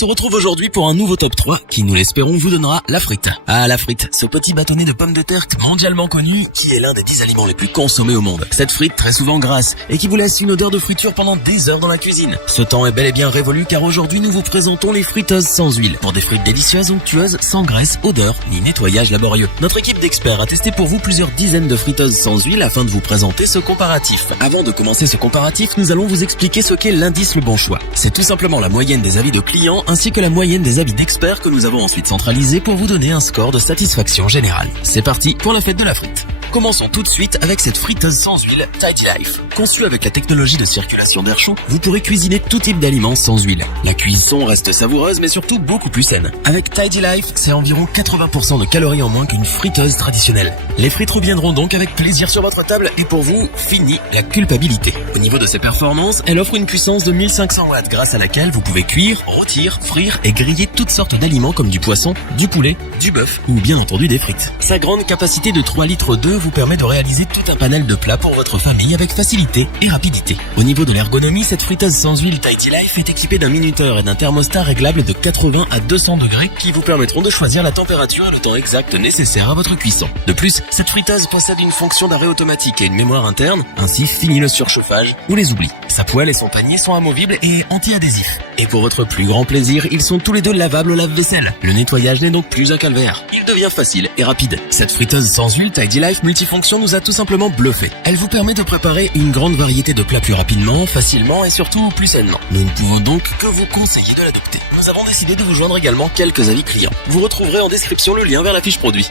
se retrouve aujourd'hui pour un nouveau top 3 qui, nous l'espérons, vous donnera la frite. Ah, la frite, ce petit bâtonnet de pommes de terre mondialement connu qui est l'un des 10 aliments les plus consommés au monde. Cette frite très souvent grasse et qui vous laisse une odeur de friture pendant des heures dans la cuisine. Ce temps est bel et bien révolu car aujourd'hui nous vous présentons les friteuses sans huile. Pour des frites délicieuses, onctueuses, sans graisse, odeur, ni nettoyage laborieux. Notre équipe d'experts a testé pour vous plusieurs dizaines de friteuses sans huile afin de vous présenter ce comparatif. Avant de commencer ce comparatif, nous allons vous expliquer ce qu'est l'indice Le Bon Choix. C'est tout simplement la moyenne des avis de clients ainsi que la moyenne des avis d'experts que nous avons ensuite centralisés pour vous donner un score de satisfaction générale. C'est parti pour la fête de la frite. Commençons tout de suite avec cette friteuse sans huile Tidy Life. Conçue avec la technologie de circulation d'air chaud, vous pourrez cuisiner tout type d'aliments sans huile. La cuisson reste savoureuse mais surtout beaucoup plus saine. Avec Tidy Life, c'est environ 80% de calories en moins qu'une friteuse traditionnelle. Les frites reviendront donc avec plaisir sur votre table et pour vous, fini la culpabilité. Au niveau de ses performances, elle offre une puissance de 1500 watts grâce à laquelle vous pouvez cuire, rôtir, frire et griller toutes sortes d'aliments comme du poisson, du poulet, du bœuf ou bien entendu des frites. Sa grande capacité de 3 litres d'eau vous permet de réaliser tout un panel de plats pour votre famille avec facilité et rapidité. Au niveau de l'ergonomie, cette friteuse sans huile Tidy Life est équipée d'un minuteur et d'un thermostat réglable de 80 à 200 degrés qui vous permettront de choisir la température et le temps exact nécessaire à votre cuisson. De plus, cette friteuse possède une fonction d'arrêt automatique et une mémoire interne, ainsi fini le surchauffage ou les oublis. Sa poêle et son panier sont amovibles et anti-adhésifs. Et pour votre plus grand plaisir, ils sont tous les deux lavables au lave-vaisselle. Le nettoyage n'est donc plus un calvaire. Il devient facile et rapide. Cette friteuse sans huile Tidy Life multifonction nous a tout simplement bluffé. Elle vous permet de préparer une grande variété de plats plus rapidement, facilement et surtout plus sainement. Nous ne pouvons donc que vous conseiller de l'adopter. Nous avons décidé de vous joindre également quelques avis clients. Vous retrouverez en description le lien vers la fiche produit.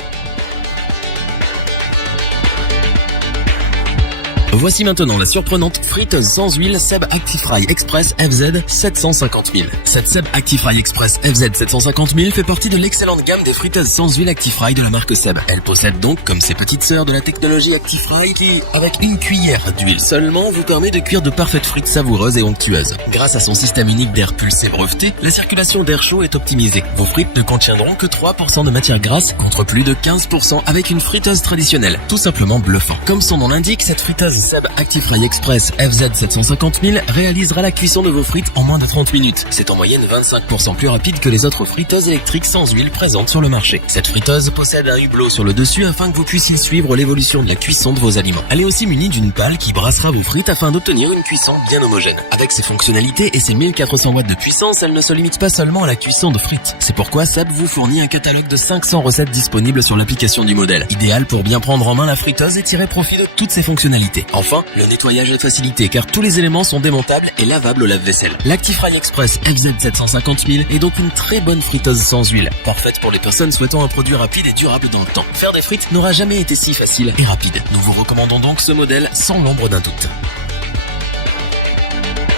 Voici maintenant la surprenante friteuse sans huile Seb Actifry Express FZ 750 000. Cette Seb Actifry Express FZ 750 000 fait partie de l'excellente gamme des friteuses sans huile Actifry de la marque Seb. Elle possède donc, comme ses petites sœurs, de la technologie Actifry qui, avec une cuillère d'huile seulement, vous permet de cuire de parfaites frites savoureuses et onctueuses. Grâce à son système unique d'air pulsé breveté, la circulation d'air chaud est optimisée. Vos frites ne contiendront que 3% de matière grasse contre plus de 15% avec une friteuse traditionnelle. Tout simplement bluffant. Comme son nom l'indique, cette friteuse Seb Actifry Express FZ 750 000 réalisera la cuisson de vos frites en moins de 30 minutes. C'est en moyenne 25% plus rapide que les autres friteuses électriques sans huile présentes sur le marché. Cette friteuse possède un hublot sur le dessus afin que vous puissiez suivre l'évolution de la cuisson de vos aliments. Elle est aussi munie d'une pale qui brassera vos frites afin d'obtenir une cuisson bien homogène. Avec ses fonctionnalités et ses 1400 watts de puissance, elle ne se limite pas seulement à la cuisson de frites. C'est pourquoi Seb vous fournit un catalogue de 500 recettes disponibles sur l'application du modèle. Idéal pour bien prendre en main la friteuse et tirer profit de toutes ses fonctionnalités. Enfin, le nettoyage est facilité car tous les éléments sont démontables et lavables au lave-vaisselle. L'Actifry Express FZ 750 000 est donc une très bonne friteuse sans huile, parfaite pour les personnes souhaitant un produit rapide et durable dans le temps. Faire des frites n'aura jamais été si facile et rapide. Nous vous recommandons donc ce modèle sans l'ombre d'un doute.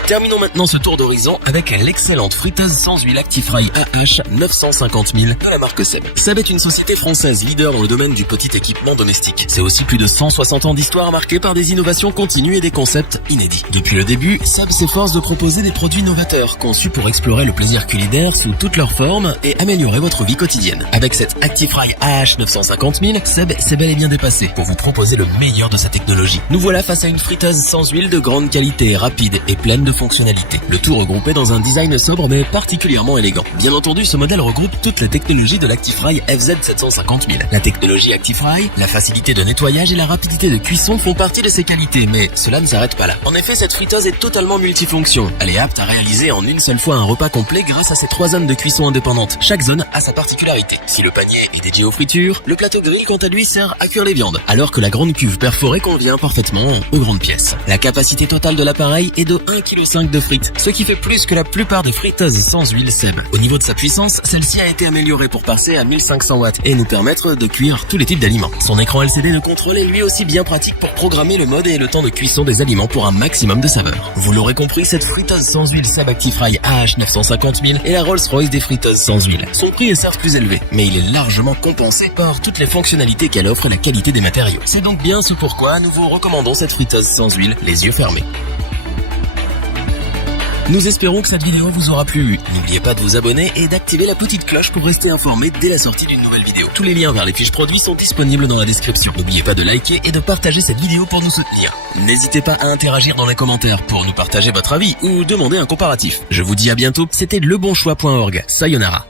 Terminons maintenant ce tour d'horizon avec l'excellente friteuse sans huile Actifry AH 950 000 de la marque Seb. Seb est une société française leader dans le domaine du petit équipement domestique. C'est aussi plus de 160 ans d'histoire marquée par des innovations continues et des concepts inédits. Depuis le début, Seb s'efforce de proposer des produits novateurs conçus pour explorer le plaisir culinaire sous toutes leurs formes et améliorer votre vie quotidienne. Avec cette Actifry AH 950 000, Seb s'est bel et bien dépassé pour vous proposer le meilleur de sa technologie. Nous voilà face à une friteuse sans huile de grande qualité, rapide et pleine de fonctionnalités. Le tout regroupé dans un design sobre mais particulièrement élégant. Bien entendu, ce modèle regroupe toutes les technologies de l'Actifry FZ 750 000. La technologie Actifry, la facilité de nettoyage et la rapidité de cuisson font partie de ses qualités, mais cela ne s'arrête pas là. En effet, cette friteuse est totalement multifonction. Elle est apte à réaliser en une seule fois un repas complet grâce à ses 3 zones de cuisson indépendantes. Chaque zone a sa particularité. Si le panier est dédié aux fritures, le plateau grill quant à lui sert à cuire les viandes, alors que la grande cuve perforée convient parfaitement aux grandes pièces. La capacité totale de l'appareil est de 1,5 kg de frites, ce qui fait plus que la plupart des friteuses sans huile Seb. Au niveau de sa puissance, celle-ci a été améliorée pour passer à 1500 watts et nous permettre de cuire tous les types d'aliments. Son écran LCD de contrôle est lui aussi bien pratique pour programmer le mode et le temps de cuisson des aliments pour un maximum de saveur. Vous l'aurez compris, cette friteuse sans huile Seb Actifry AH 950 000 est la Rolls-Royce des friteuses sans huile. Son prix est certes plus élevé, mais il est largement compensé par toutes les fonctionnalités qu'elle offre et la qualité des matériaux. C'est donc bien ce pourquoi nous vous recommandons cette friteuse sans huile, les yeux fermés. Nous espérons que cette vidéo vous aura plu. N'oubliez pas de vous abonner et d'activer la petite cloche pour rester informé dès la sortie d'une nouvelle vidéo. Tous les liens vers les fiches produits sont disponibles dans la description. N'oubliez pas de liker et de partager cette vidéo pour nous soutenir. N'hésitez pas à interagir dans les commentaires pour nous partager votre avis ou demander un comparatif. Je vous dis à bientôt, c'était lebonchoix.org. Sayonara.